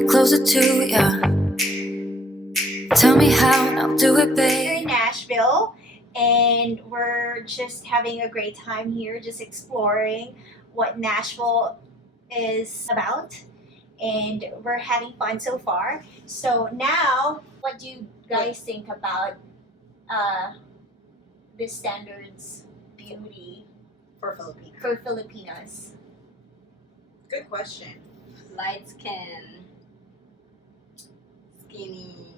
me closer to ya. Tell me how, and I'll do it, We're babe. in Nashville, and we're just having a great time here, just exploring what Nashville is about, and we're having fun so far. So now, what do you guys think about the standards beauty For Filipino. for Filipinas? Good question. Light skin, skinny,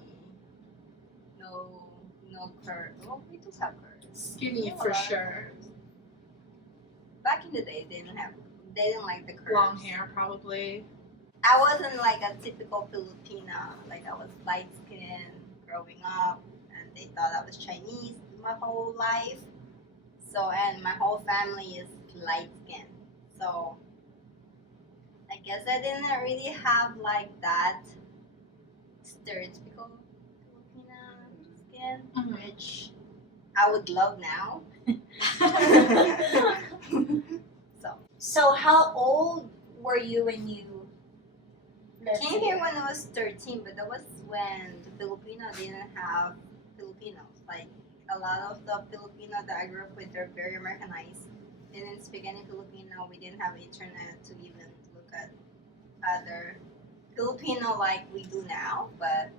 no curve. Oh, we do have curves. Skinny for sure. Back in the day, they didn't like the curves. Long hair probably. I wasn't like a typical Filipina. Like I was light skinned growing up, and they thought I was Chinese my whole life. So, and my whole family is light skinned. So, I guess I didn't really have like that stereotypical Filipina skin, Mhm. which I would love now. So, So how old were you when you lived came here when I was 13, but that was when the Filipino didn't have Filipinos. Like a lot of the Filipino that I grew up with, they're very Americanized. They didn't speak any Filipino. We didn't have internet to even look at other Filipino like we do now. But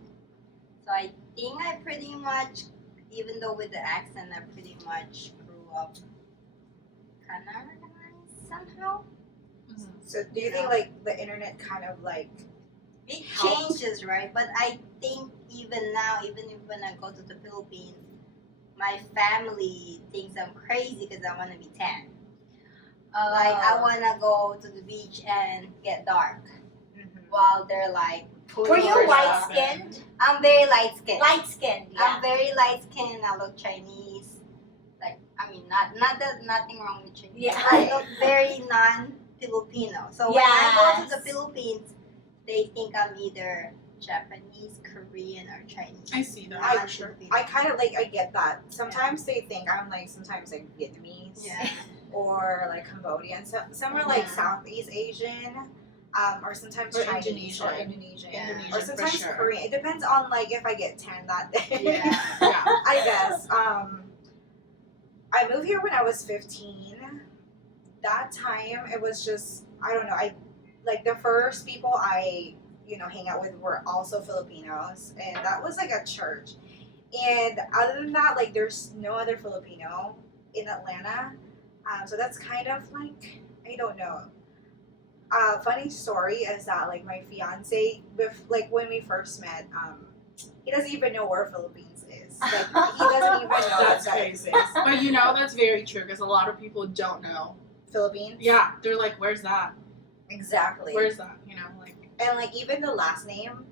so I think I pretty much, even though with the accent, I pretty much grew up kind of Americanized somehow. So do you think like the internet kind of like It helps? changes, right? But I think even now, even if when I go to the Philippines, my family thinks I'm crazy because I want to be tan. Like I want to go to the beach and get dark, while they're like. Were you First white off, skinned? I'm very light skinned. Light skinned, yeah. I'm very light skinned. I look Chinese. Like I mean, not that nothing wrong with Chinese. Yeah. I look very non-Filipino. So when I go to the Yes. Philippines, they think I'm either Japanese, Korean, or Chinese. I see that I- for sure. I kind of like I get that. Sometimes they think I'm like sometimes like Vietnamese Yeah. or like Cambodian. Some are like Yeah. Southeast Asian, or sometimes Or Chinese or Indonesian. Indonesian, Indonesian or for sometimes sure. Korean. It depends on like if I get tan that day. Yeah. Yeah. I guess. I moved here when I was 15. That time it was just I don't know. I like the first people I hang out with were also Filipinos, and that was like a church. And other than that, like there's no other Filipino in Atlanta, so that's kind of like I don't know. Funny story is that like my fiance, like when we first met, he doesn't even know where Philippines is. Like he doesn't even know That's that crazy. exists. But that's very true because a lot of people don't know. Philippines. Yeah, they're like, where's that? Exactly. Where's that? Like. And like even the last name,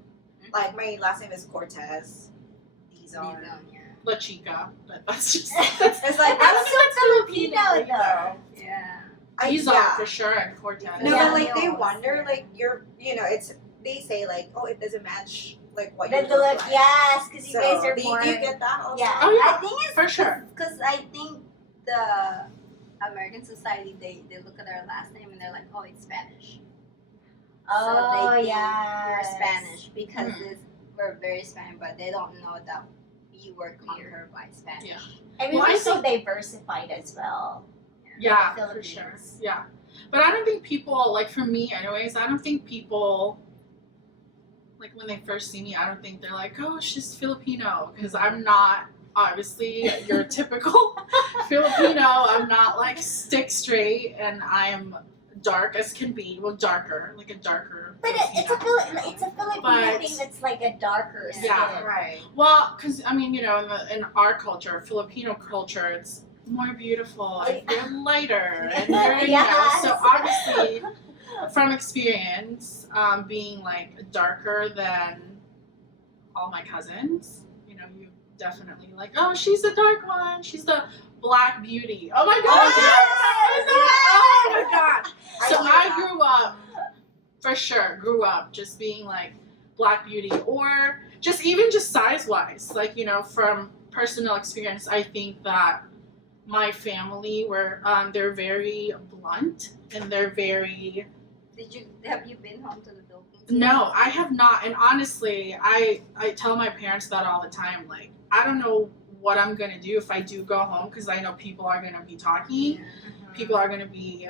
like my last name is Cortez. Dizon. Yeah. La Chica, but that's just It's like That's so Filipino Filipino though. Yeah. Dizon yeah. for sure and Cortez. No, Yeah. but like they Yeah. wonder, like you're, it's they say like, oh, it doesn't match like what The you look look, like. yes, because you So, guys are do more. you get that also? Yeah. Oh yeah, I think it's for sure. because I think the American society they look at our last name and they're like, oh, it's Spanish. Oh, So they think yes. we're Spanish because Mhm. we're very Spanish, but they don't know that we were conquered by Spanish. Yeah. I mean, Well, I we're so diversified as well. Yeah, the for sure. Philippines. Yeah. But I don't think people, like for me anyways, I don't think people, like when they first see me, I don't think they're like, oh, she's Filipino. Because I'm not, obviously, your typical Filipino. I'm not like stick straight and I'm dark as can be. Well, darker, like a darker But it's a Filipino. it's a Filipino But- thing that's like a darker skin. Yeah. Right. Well, because I mean, in our culture, Filipino culture, it's more beautiful and you're lighter and you're, Yes. so obviously from experience, being like darker than all my cousins, you definitely like, oh, she's the dark one, she's the black beauty. Oh my god! Yes! Oh my god! So hear I that. grew up just being like black beauty, or just size wise, like from personal experience, I think that my family they're very blunt and they're very Have you been home to the Philippines? No, I have not. And honestly, I tell my parents that all the time. Like, I don't know what I'm gonna do if I do go home because I know people are gonna be talking. People are gonna be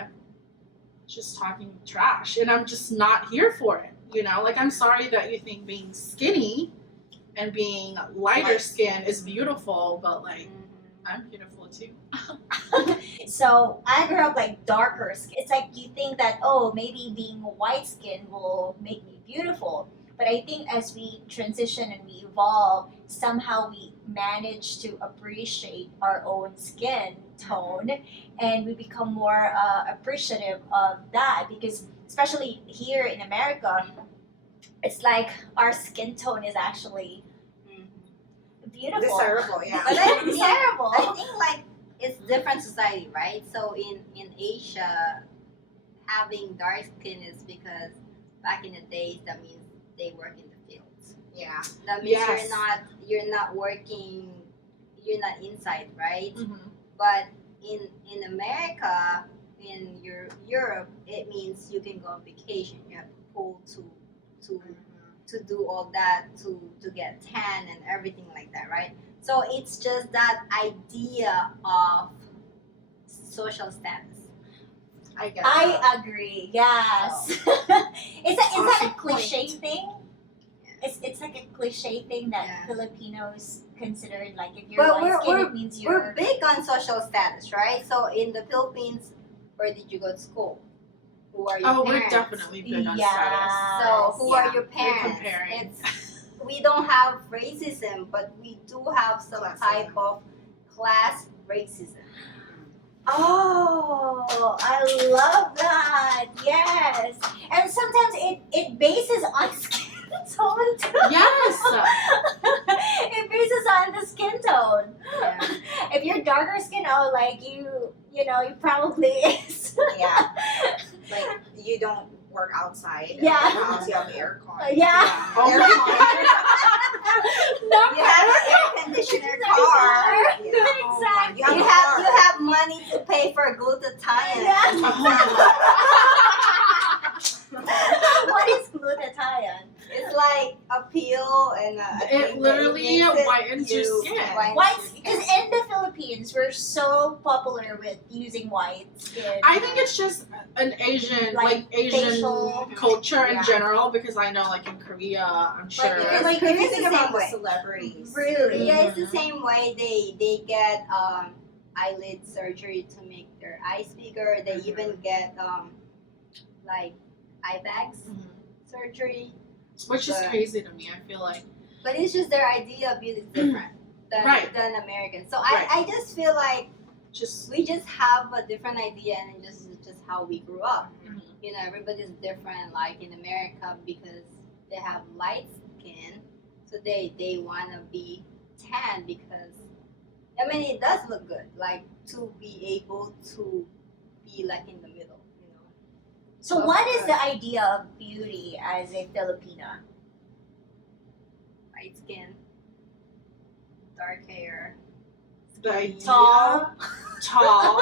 just talking trash, and I'm just not here for it. You know, like I'm sorry that you think being skinny and being lighter skin is beautiful, but like I'm beautiful too. So I grew up like darker skin. It's like you think that, oh, maybe being white skin will make me beautiful. But I think as we transition and we evolve, somehow we manage to appreciate our own skin tone, and we become more appreciative of that, because especially here in America, it's like our skin tone is actually beautiful. Desirable, yeah. But I think, Desirable. I think like it's different society, right? So in Asia, having dark skin is because back in the days that means they work in the fields. Yeah. That means Yes. you're not working, you're not inside, right? Mm-hmm. But in America, in Europe, it means you can go on vacation. You have to pull to do all that to get tan and everything like that, right? So it's just that idea of social status. I get that. I agree. Yes. Is that a Awesome cliche point. thing? It's like a cliche thing that Yeah. Filipinos considered, like if you're But white skin, it means we're you're big on social status, right? So in the Philippines, where did you go to school? Who are your Oh, we're parents? definitely big on Yes. status. So who are Yeah, your we're parents? comparing. We don't have racism, but we do have some Classism. type of class racism. Oh, I love that. Yes. And sometimes it bases on skin tone too. Yes. It bases on the skin tone. Yeah. If you're darker skin, oh, like you know, you probably is. Yeah. Like you don't work outside. Yeah. In the house, you have aircon. Yeah. Oh my No. You have an air conditioner car. Exactly. You have You a have car. you have money to pay for glutathione. What is glutathione? It's like a pill and It literally whitens your skin. White, because in the Philippines, we're so popular with using white skin. I think it's just an Asian, Like Asian facial- culture in Yeah. general. Because I know, like in Korea, I'm sure. Like if you It's think the about same the way. celebrities. Really? Yeah, it's the same way they get eyelid surgery to make their eyes bigger. They even get like eye bags Mhm. surgery. Which is But- crazy to me. I feel like But it's just their idea of beauty is different Right. than Americans. So Right. I just feel like just we just have a different idea, and it's just how we grew up. Mhm. You know, everybody's different. Like in America, because they have light skin, so they want to be tan because I mean it does look good. Like to be able to be like in the middle. You know. So, what is the idea of beauty as a Filipina? Light skin, dark hair. the idea. Tall. Tall.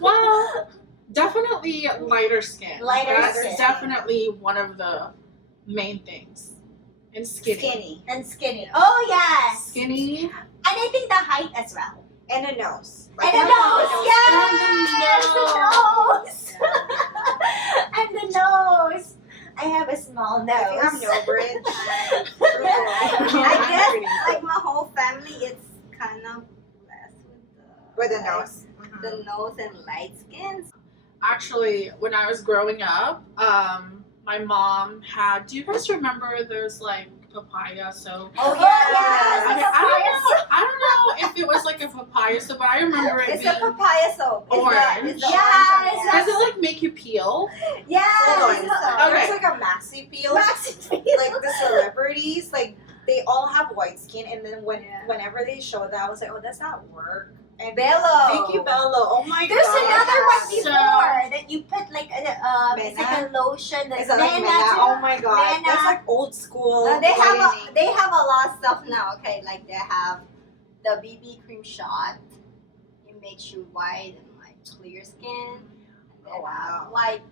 Well, definitely lighter skin. Lighter That's skin. definitely one of the main things. And skinny. Skinny. And skinny. Oh, yes. Skinny. And I think the height as well. And a nose. And the one nose. with Yes. nose. The nose. And the nose. I have a small nose. If you have no bridge. I guess like my whole family, it's kind of blessed With the like, nose. the nose and light skin. Actually, when I was growing up, my mom had. Do you guys remember there's like papaya soap? Oh, yes. yes. Okay, I don't know if it was like a papaya soap, but I remember it It's being. a papaya soap. It's Orange. It's the Yes, orange one, Does it like make you peel? Yes. Hold on. Okay. There's like a maxi peel. Like the celebrities, like they all have white skin, and then Yeah. whenever they show that, I was like, oh, that's not work. And Bello. Vicky Bello. Oh my There's god. another one So- before that you put like it's like a lotion. Is that like Mena Mena? too. Oh my god. Mena. That's like old school. No, they whitening. have a lot of stuff now. Okay, like they have the BB cream shot. It makes you white and like clear skin. And they Oh, wow. have, like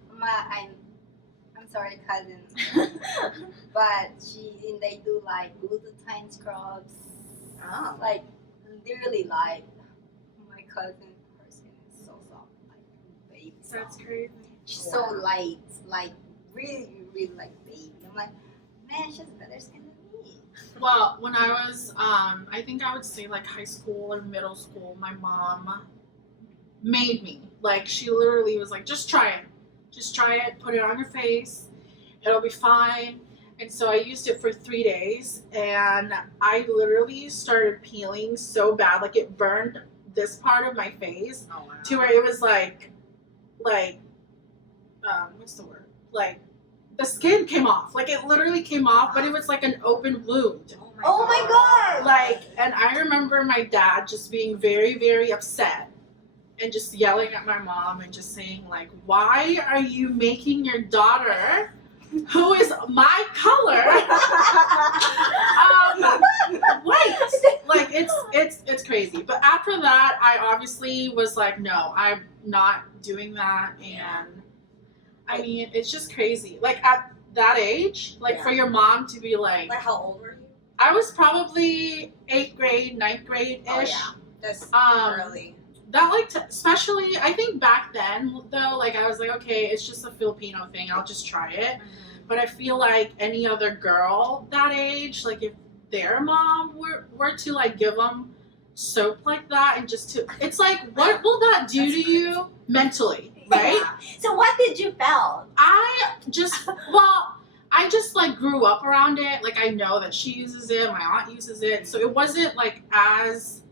I'm sorry, cousin, but they do like glutathione scrubs. Oh. Like literally, like my cousin, her skin is so soft, like baby That's soft. crazy. She's so light, like really, really like baby. I'm like, man, she has better skin than me. Well, when I was, I think I would say like high school or middle school, my mom made me. Like, she literally was like, just try it. Just try it, put it on your face, it'll be fine. And so I used it for 3 days, and I literally started peeling so bad. Like, it burned this part of my face Oh, wow. to where it was like, what's the word? Like, the skin came off. Like, it literally came off, but it was like an open wound. Oh my god! Like, and I remember my dad just being very, very upset and just yelling at my mom and just saying, like, why are you making your daughter, who is my color, white? Like, it's crazy. But after that, I obviously was like, no, I'm not doing that. And I mean, it's just crazy. Like, at that age, like, for your mom to be like, Like, how old were you? I was probably 8th grade, 9th grade ish. Oh, yeah. That's early. That, like, especially, I think back then, though, like, I was like, okay, it's just a Filipino thing, I'll just try it. But I feel like any other girl that age, like, if their mom were to, like, give them soap like that and just to, it's like, what will that do to you mentally, right? So what did you feel? I just like grew up around it. Like, I know that she uses it, my aunt uses it, so it wasn't like as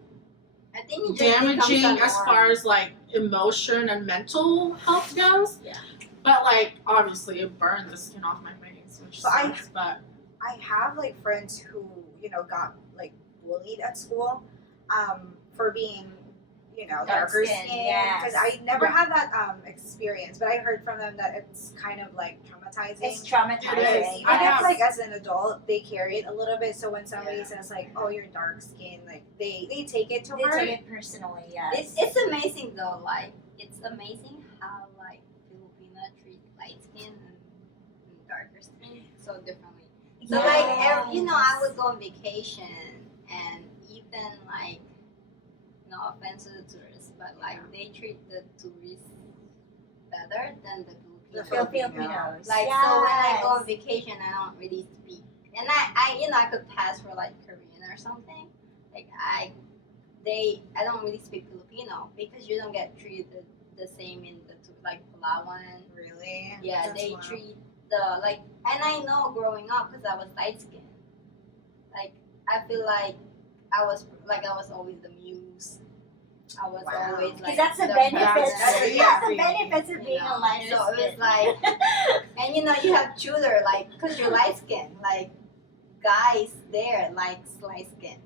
I think it just damaging becomes a as norm. far as like emotion and mental health goes. Yeah. But like, obviously it burned the skin off my face, which But sucks. But I have like friends who, got like bullied at school, for being, darker skin, skin. yes. Because I never had that experience, but I heard from them that it's kind of like traumatizing. It's traumatizing. It is. Even I if have- like as an adult they carry it a little bit, so when somebody Yeah. says like, oh, you're dark skinned, like they take it to They heart. take it personally, yes. It's amazing though. Like it's amazing how like Filipina treat light skin and darker skin so differently. So like I would go on vacation and even like no offense to the tourists, but like they treat the tourists better than the Filipinos. Filipinos. Like so when I go on vacation I don't really speak. And I could pass for like Korean or something. Like I don't really speak Filipino because you don't get treated the same in the like Palawan. Really? Yeah, That's they wild. treat the like, and I know growing up because I was light skinned. Like I feel like I was always the muse. I was Wow. always Because like that's the partner. benefits. That's Yeah, the crazy. benefits of being You know, a lighter so skin. it's like, and you have tutor like because you're light skinned, like guys there likes light skin,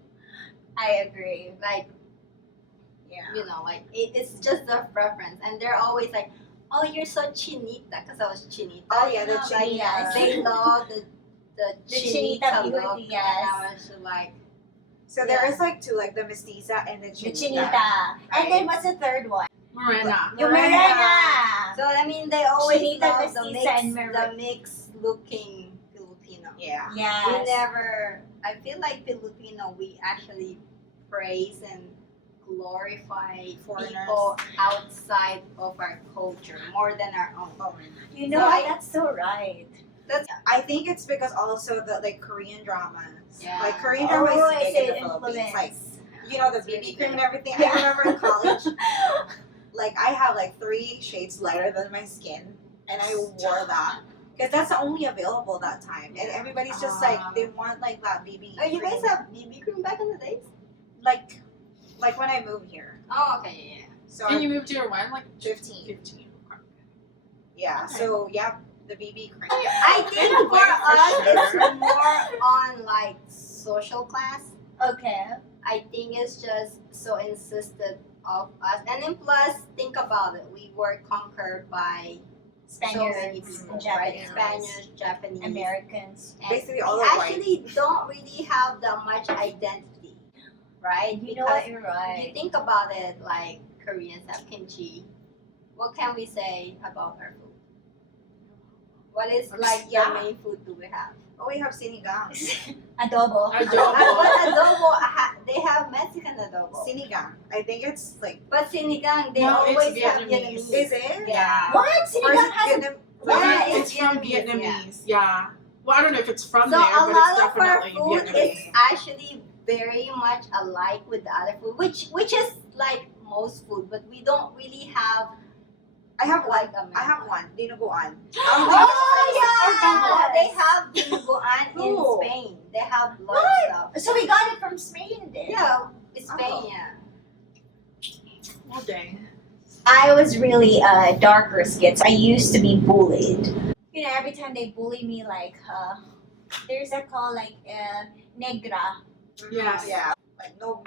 I agree. like Yeah. like it's just a preference, and they're always like, oh, you're so chinita because I was chinita. Oh, yeah, the like, chinita. they love the The chinita chinita look, beauty, and yes. I was just like, So there is like two, like the mestiza and the The chinita. chinita. And then what's the third one? Morena. Yung Morena. morena. so I mean they always Chinita, love the mestiza, and mix looking Filipino. Yeah. Yes. We never. I feel like Filipino. We actually praise and glorify Foreigners. people outside of our culture more than our own. Oh, You know So what? I- That's so right. That's I think it's because also the like Korean dramas. Yeah. Like Korean drama Oh, is it's big in an the Philippines. Like influence. the It's really BB cream and big. everything. I remember in college, like I have like 3 shades lighter than my skin, and I wore that because that's only available that time. And everybody's just like they want like that BB. Oh, you cream. guys have BB cream back in the days? like when I moved here. Oh, okay, yeah. So And I'm you moved here when? Like 15. 15. Yeah. Okay. So yeah, the BB cream. I think In a for way, for us, sure. it's more on like social class. Okay. I think it's just so insisted of us, and then plus, think about it. We were conquered by so many Spaniards people, and right? Japanese. Spaniards, Japanese, Americans. and Basically we all are white. actually don't really have that much identity, right? You know what? You're If you right. think about it, like Koreans have kimchi. What can we say about our food? What is like Yeah. your main food do we have? Oh, we have sinigang. Adobo. But Adobo. adobo, they have Mexican adobo. Sinigang. I think it's like. But sinigang, they No, it's always have Vietnamese. Vietnamese. Is it? Yeah. What? Or is Sinigang it has Vietnam? Yeah, It's from Vietnamese, Vietnamese. Yeah. Well, I don't know if it's from So there, a but it's lot of our definitely food Vietnamese. is actually very much alike with the other food, which is like most food, but we don't really have I have like one. a I have one. Dinuguan. Oh, yes. they have dinuguan in Oh. Spain. They have lots What? of So we got it from Spain then. yeah, Spain. Oh. Yeah. Oh, dang. I was really darker skin. So I used to be bullied. You know, every time they bully me, like there's a call like negra. Yes. Yeah. Like no.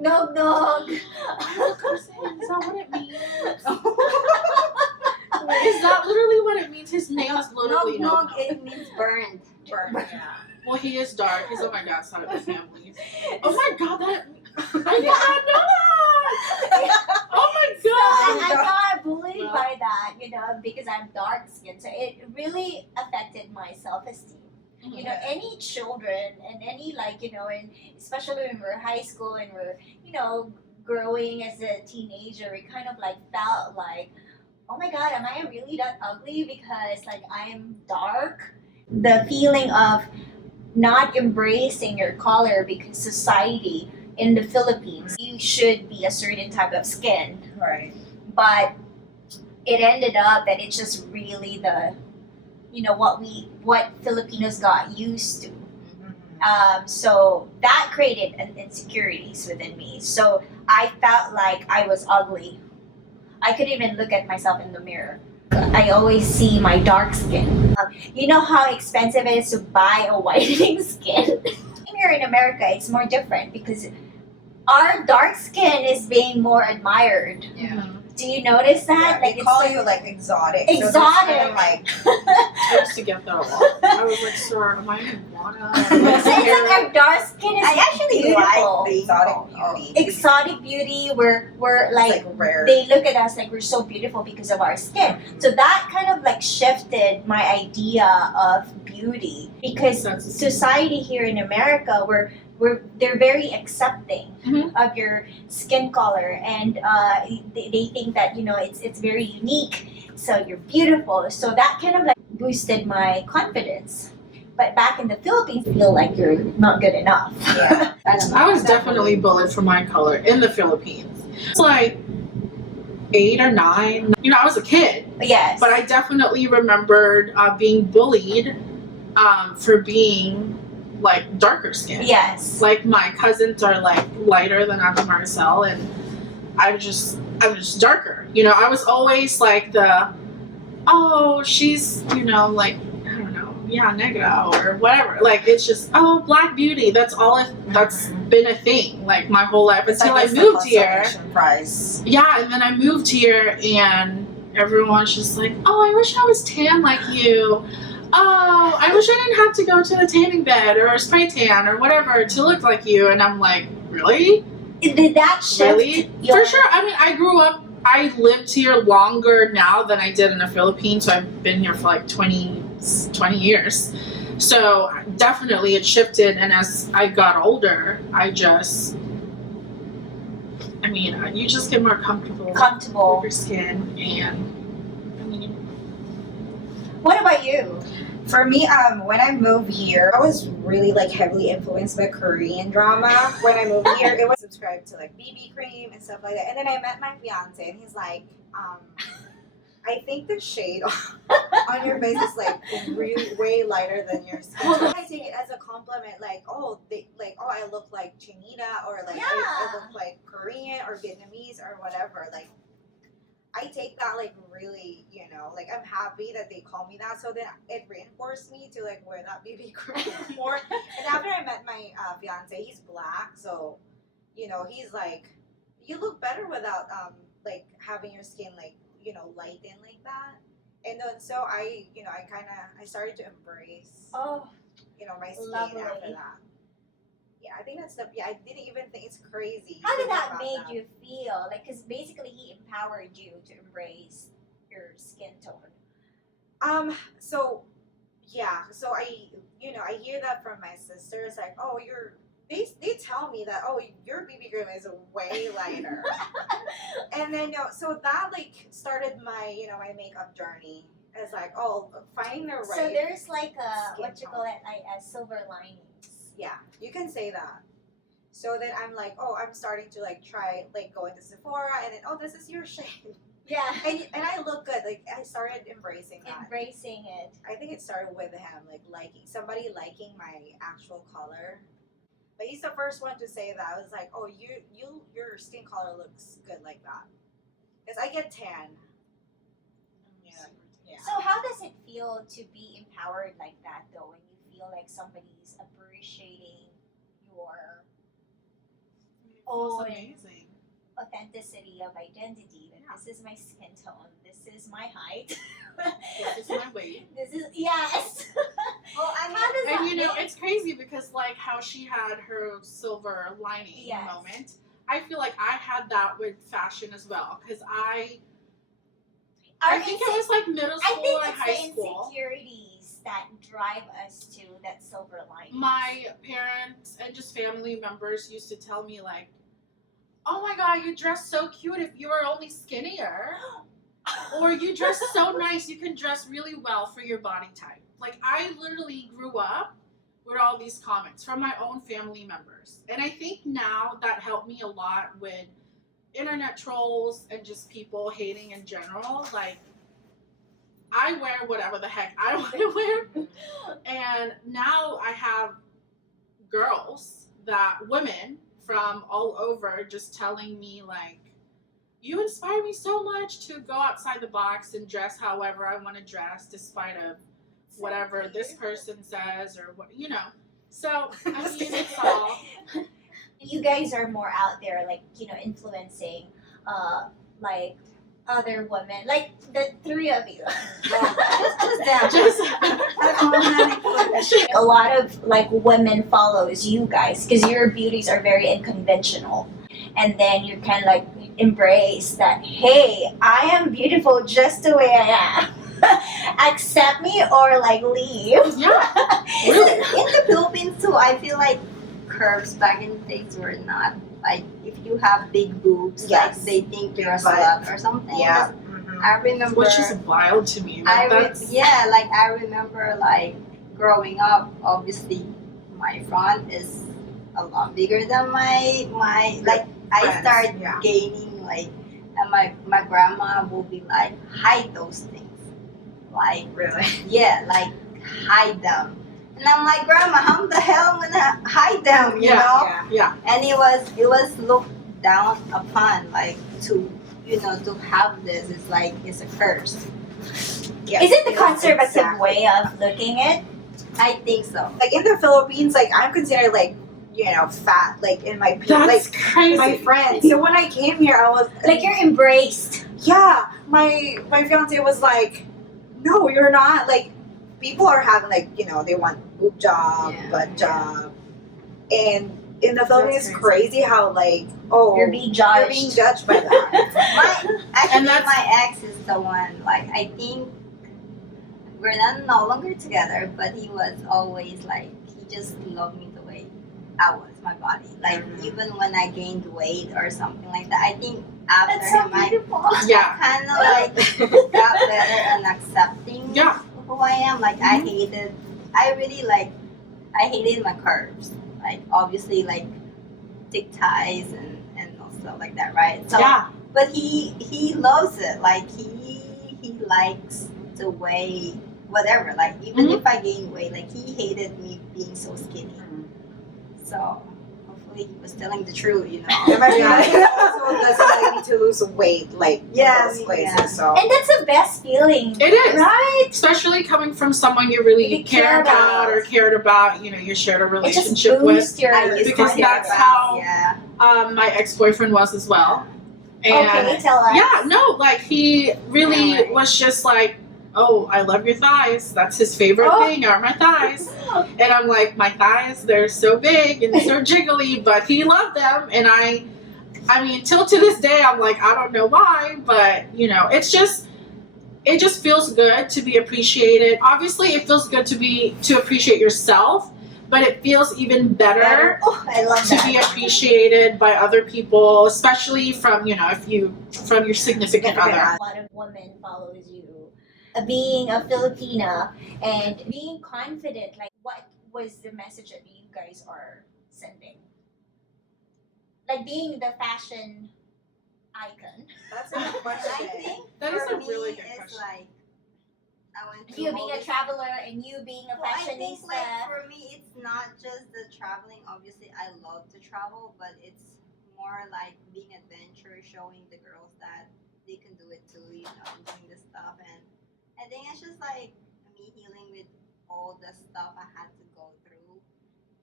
Nog nog. Is that what it means? Is that literally what it means? His name is literally Nog, no. it means burned. Burn. Yeah. Well, he is dark. He's on my dad's side of the family. Oh my god, that. I didn't know that! Oh my So god! I got bullied Well. by that, you know, because I'm dark skinned. So it really affected my self esteem. You know, any children and any like, you know, and especially when we're high school and we're, you know, growing as a teenager, we kind of like felt like, oh my god, am I really that ugly because like I'm dark? The feeling of not embracing your color because society in the Philippines, you should be a certain type of skin. Right. But it ended up that it's just really the, you know, what Filipinos got used to. So that created insecurities within me. So I felt like I was ugly. I couldn't even look at myself in the mirror. I always see my dark skin. You know how expensive it is to buy a whitening skin? Here in America, it's more different because our dark skin is being more admired. Yeah. Do you notice that? Yeah, they it's call like- you like exotic. Exotic. So that's kind of like I used to get that a lot. I was like, sir, am I in water? So it's like our dark skin is I actually beautiful. like the exotic beauty. Exotic beauty. We're It's like like rare. they look at us like we're so beautiful because of our skin. So that kind of like shifted my idea of beauty because That's- society here in America, they're very accepting Mhm. of your skin color, and they think that, you know, it's very unique. So you're beautiful. So that kind of like boosted my confidence. But back in the Philippines, you feel like you're not good enough. Yeah. I was definitely bullied for my color in the Philippines. It's like 8 or 9. You know, I was a kid, Yes. but I definitely remembered being bullied for being like darker skin. Yes. Like my cousins are like lighter than Ate Maricel, and I'm just darker. You know, I was always like she's, you know, like, I don't know, yeah, negra or whatever. Like it's just black beauty. That's all. That's been a thing like my whole life It's until like I moved here. Prize. Yeah, and then I moved here, and everyone's just like, "Oh, I wish I was tan like you. Oh, I wish I didn't have to go to the tanning bed or spray tan or whatever to look like you." And I'm like, "Really? Did that shift? Really? your- For sure." I mean, I lived here longer now than I did in the Philippines. So I've been here for like 20 years. So definitely it shifted, and as I got older, you just get more comfortable with Comfortable. your skin, and I mean, What about you? For me, when I moved here, I was really like heavily influenced by Korean drama. When I moved here, it was subscribed to like BB cream and stuff like that. And then I met my fiance, and he's like, I think the shade on your face is like really way lighter than your skin. So I take it as a compliment, like, I look like Chinita, or like I look like Korean or Vietnamese or whatever. Like, I take that like really, you know, like I'm happy that they call me that. So then it reinforced me to like wear that BB cream more. And after I met my fiance, he's black, so you know he's like, you look better without like having your skin like, you know, lighten like that. And then so I started to embrace Oh, you know my skin lovely. after that. Yeah, I think that's I didn't even think it's crazy. how did thinking that about make that. you feel? Like, because basically he empowered you to embrace your skin tone. So yeah, so I hear that from my sisters, like, oh, they tell me that, oh, your BB cream is way lighter. And then, so that like started my, my makeup journey. It's like, oh, finding the right. So there's like a skin what you tone. call it, like a silver linings. Yeah, you can say that. So then I'm like, oh, I'm starting to like try like going to Sephora, and then, oh, this is your shade. Yeah. And I look good. Like I started embracing that. Embracing it. I think it started with him, like somebody liking my actual color. But he's the first one to say that. I was like, oh, your skin color looks good like that. Because I get tan. Yeah. So how does it feel to be empowered like that though, when you feel like somebody's appreciating your It feels own amazing. authenticity of identity? That this is my skin tone, this is my height. This is my weight. This is yes. Well, I How mean, does that And you know, make- it's crazy because like how she had her silver lining Yes. moment. I feel like I had that with fashion as well because I think it was like middle I school think or it's high the school. insecurities that drive us to that silver lining. My parents and just family members used to tell me like, "Oh my God, you dress so cute if you were only skinnier." Or you dress so nice, you can dress really well for your body type. Like I literally grew up with all these comments from my own family members. And I think now that helped me a lot with internet trolls and just people hating in general. Like I wear whatever the heck I want to wear. And now I have girls, women from all over just telling me like, you inspire me so much to go outside the box and dress however I want to dress, despite of whatever this person says or what, So, I mean, it's all. You guys are more out there, like, influencing, like, other women, like the three of you. Just, A lot of like women follows you guys because your beauties are very unconventional, and then you kind of like embrace that. Hey, I am beautiful just the way I am. Accept me or like leave. yeah, really. in the Philippines too, I feel like curves back in the days were not like if you have big boobs, Yes. like they think you're a But- slut or something. Yeah. I remember. Which is wild to me. Like, that's, I remember like growing up. Obviously, my front is a lot bigger than my like. I Friends, started yeah. gaining like, and my grandma will be like, hide those things, like Really? yeah, like hide them. And I'm like, Grandma, how the hell am I gonna hide them? You Yeah. know? Yeah. yeah. And it was looked down upon, like to to have this is like it's a curse. Yes, Is it the yes, conservative exactly. way of looking at it? I think so. Like in the Philippines, like I'm considered like fat, like in my That's like crazy. my friends. So when I came here, I was Like you're embraced. yeah. My fiance was like, no, you're not. Like people are having like they want boob job, Yeah. butt job, and in the Philippines, it's crazy. crazy how like You're being judged. you're being judged by that. Actually, that's- my ex is the one. Like I think we're not no longer together, but he was always like he just loved me the way I was, my body. Like Mhm. even when I gained weight or something like that, I think after That's so him, I beautiful. Yeah. kind of like got better and accepting Yeah. who I am. Like I hated my curves. Like obviously like thick ties and all stuff like that, right? So Yeah. but he loves it. Like he likes the way whatever. Like even Mhm. if I gain weight, like he hated me being so skinny. So hopefully he was telling the truth, And my fiance also doesn't like me to lose weight, like Yeah, in those me- places. yeah. So And that's the best feeling. It is. Right? Especially coming from someone you really You care care about about. or cared about, you shared a It just relationship with. boosts your I used Because to think that's about- how- yeah. My ex-boyfriend was as well. And Okay, tell us. yeah, no, like he really Alright. was just like, oh, I love your thighs. That's his favorite Oh. thing are my thighs. And I'm like, my thighs, they're so big and so jiggly, but he loved them. And I mean, till to this day, I'm like, I don't know why, but it's just, it just feels good to be appreciated. Obviously, it feels good to appreciate yourself, but it feels even better Oh, I love to that. be appreciated by other people, especially from from your significant other. A lot of women follows you. Being a Filipina and being confident, like what was the message that you guys are sending? Like being the fashion icon. That's a good I question. think That is for a really me, good it's question. like I went through You all being a this- traveler and you being a Well, I think fashionista. like for me, it's not just the traveling. Obviously, I love to travel, but it's more like being adventurous, showing the girls that they can do it too. And doing this stuff, and I think it's just like me healing with all the stuff I had to go through,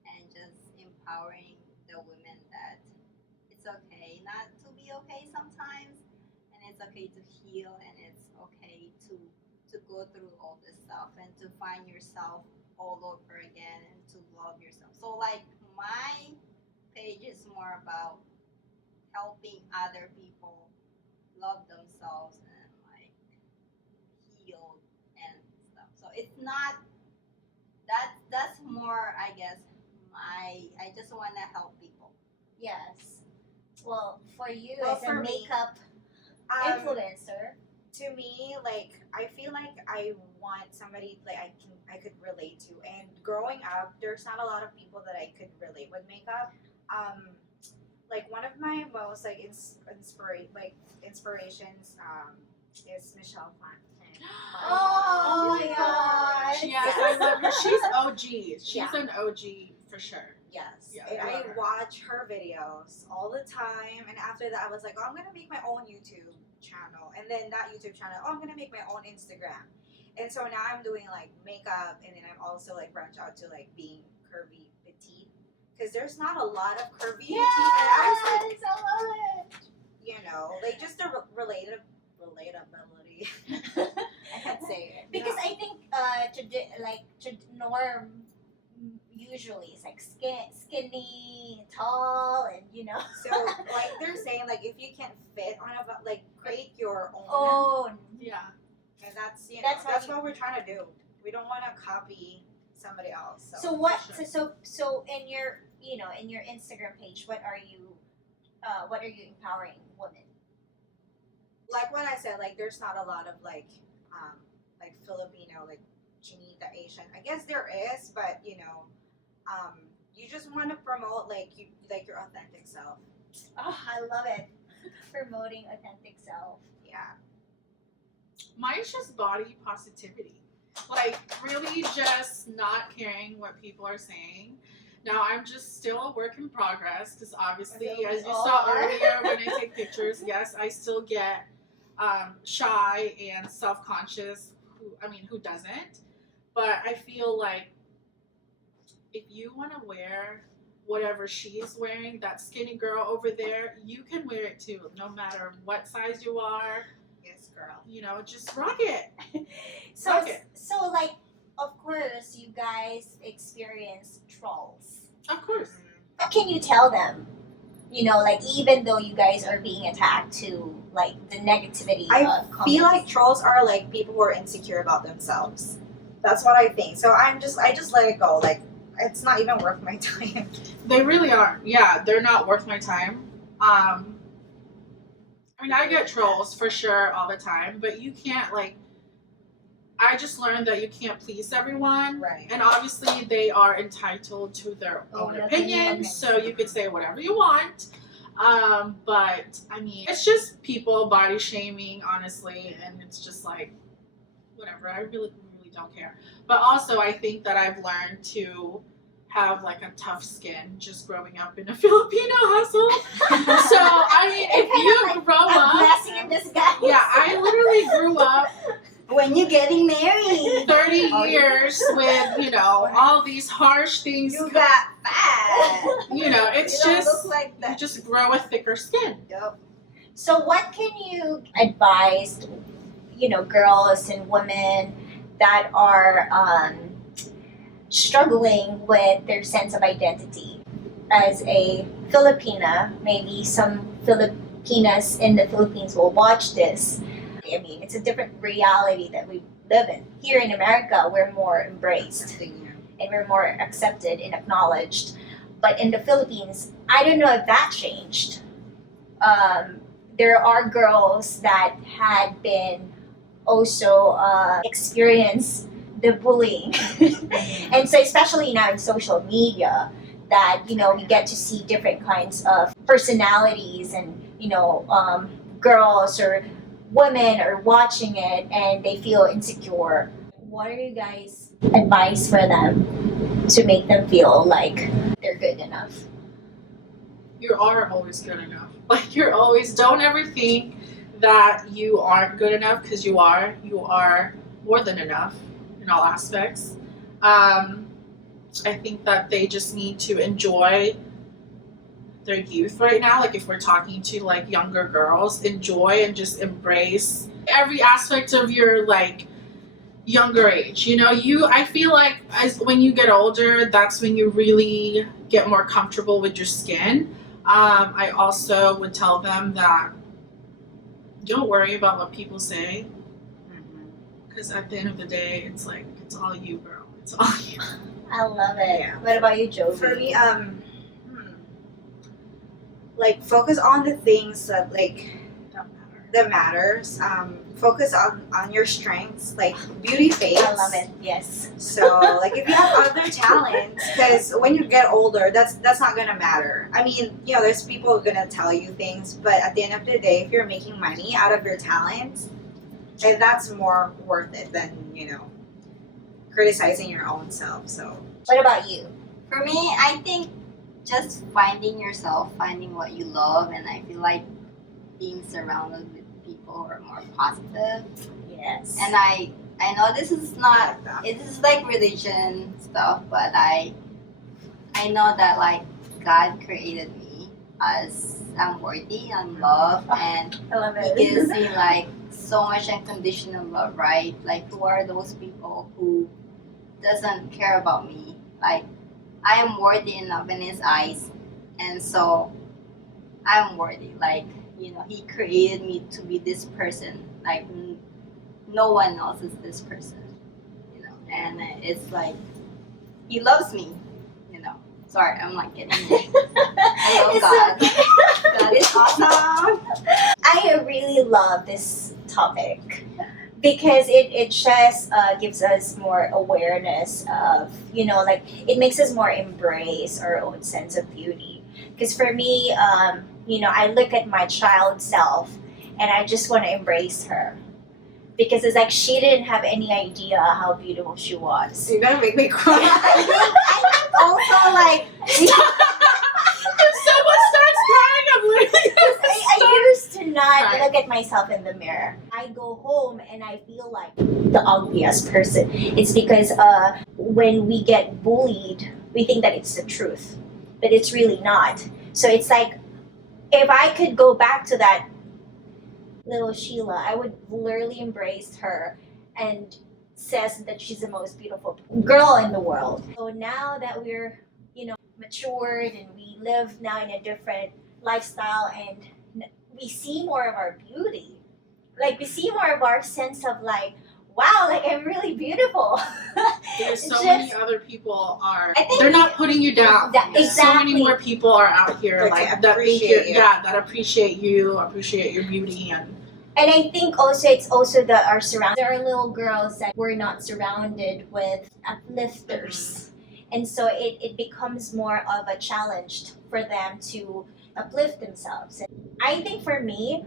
and just empowering the women that it's okay not to be okay sometimes, and it's okay to heal, and it's okay to go through all this stuff and to find yourself all over again and to love yourself. So like my page is more about helping other people love themselves and like heal and stuff. So it's not that's more I guess I just wanna help people. Yes. Well, for you Well, as a for me, makeup influencer, To me, like I feel like I want somebody like I could relate to. And growing up, there's not a lot of people that I could relate with makeup. Like one of my most like inspirations is Michelle Plantain. Oh my She's gosh. Yes, I love her. She's OG. She's Yeah. an OG for sure. Yes. Yeah, And I I love her. watch her videos all the time. And after that, I was like, oh, I'm going to make my own YouTube channel. And then that YouTube channel, oh, I'm going to make my own Instagram. And so now I'm doing like makeup. And then I'm also like branch out to like being curvy petite. Because there's not a lot of curvy petite. And I was like, I love it. you know, like just the relatability. I can't say it because I think norm usually is like skinny, tall, and So like they're saying like if you can't fit on a like create your own. Oh, Yeah. And that's That's how that's you- what we're trying to do. We don't want to copy somebody else. so what? for So in your in your Instagram page, what are you empowering women? like what I said, like there's not a lot of like Filipino like Chinita Asian. I guess there is, but you just want to promote like your authentic self. Oh, I love it. Promoting authentic self. Yeah. Mine's just body positivity. Like really just not caring what people are saying. Now I'm just still a work in progress because obviously, as you saw earlier when I take pictures, yes, I still get shy and self-conscious. Who doesn't? But I feel like if you want to wear whatever she's wearing, that skinny girl over there, you can wear it too, no matter what size you are. Yes, girl. Just rock it. So Rock it. so like of course you guys experience trolls. Of course. What can you tell them? Like even though you guys are being attacked to like the negativity I of comments. feel like trolls are like people who are insecure about themselves. That's what I think. So I just let it go. Like it's not even worth my time. They really are. Yeah, they're not worth my time. I get trolls for sure all the time, but you can't I just learned that you can't please everyone. Right. And obviously they are entitled to their own opinions, so you could say whatever you want. But it's just people body shaming, honestly, and it's just like whatever. I really, really don't care. But also I think that I've learned to have like a tough skin just growing up in a Filipino household. So if you grow I'm up, blessing in disguise. yeah, I literally grew up When you're getting married, 30 years with all these harsh things. You got fat. It's You don't just look like you that. just grow a thicker skin. Yup. So what can you advise, girls and women that are struggling with their sense of identity? As a Filipina, maybe some Filipinas in the Philippines will watch this. reality. I mean, it's a different reality that we live in. Here in America, we're more embraced and we're more accepted and acknowledged. But in the Philippines, I don't know if that changed. There are girls that had been also experienced the bullying. And so especially now in social media, that we get to see different kinds of personalities, and girls or women are watching it and they feel insecure. What are you guys advice for them to make them feel like they're good enough? You are always good enough. Like, you're always, don't ever think that you aren't good enough, because you are more than enough in all aspects. I think that they just need to enjoy their youth right now. Like, if we're talking to like younger girls, enjoy and just embrace every aspect of your like younger age. I feel like as when you get older, that's when you really get more comfortable with your skin. I also would tell them that don't worry about what people say, because at the end of the day, it's like, it's all you, girl. It's all you. I love it. Yeah. What about you, Jovi? For me, like focus on the things that that matters. Focus on your strengths, like beauty fades. I love it. Yes. So like if you have other talents, because when you get older, that's not gonna matter. I mean, there's people who are gonna tell you things, but at the end of the day, if you're making money out of your talents, then that's more worth it than criticizing your own self. So What about you? For me, I think just finding yourself, finding what you love, and I feel like being surrounded with people who are more positive. Yes. And I know this is not, it is like religion stuff, but I know that like God created me as I'm worthy, I'm loved, and I love He gives me like so much unconditional love, right? Like, who are those people who doesn't care about me? Like, I am worthy enough in His eyes, and so I'm worthy. Like, He created me to be this person. Like, no one else is this person. And it's like He loves me. Sorry, I'm like getting it. I love God. God is awesome. I really love this topic because it just gives us more awareness of, like it makes us more embrace our own sense of beauty. Because for me, I look at my child self and I just want to embrace her. Because it's like she didn't have any idea how beautiful she was. you're gonna make me cry. Also, like, If someone starts crying, I'm literally I used to not Right. look at myself in the mirror. I go home and I feel like the ugliest person. It's because when we get bullied, we think that it's the truth, but it's really not. So it's like, if I could go back to that little Sheila, I would literally embrace her and says that she's the most beautiful girl in the world. So now that we're, matured and we live now in a different lifestyle and we see more of our beauty. Like we see more of our sense of like, wow, like I'm really beautiful. There's so Just- many other people I think they're not putting you down. That- There's so many exactly. more people are out here Like, that think appreciate you. that appreciate you, appreciate your beauty, and I think also it's also that our surround. There are little girls that were not surrounded with uplifters, and so it becomes more of a challenge for them to uplift themselves. And I think for me,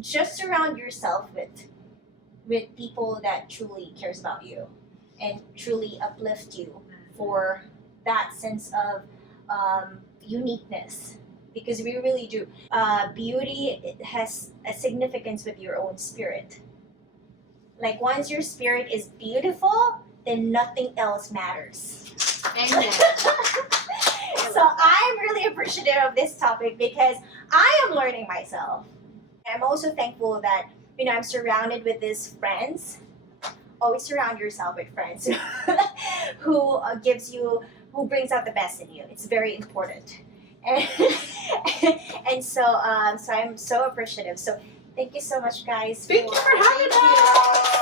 just surround yourself with people that truly cares about you and truly uplift you for that sense of uniqueness, because we really do. Beauty it has a significance with your own spirit. Like once your spirit is beautiful, then nothing else matters. amen. So I'm really appreciative of this topic because I am learning myself. I'm also thankful that I'm surrounded with these friends. Always surround yourself with friends who who brings out the best in you. It's very important. And so I'm so appreciative. So Thank you so much, guys. Thank you for having Thank you. us.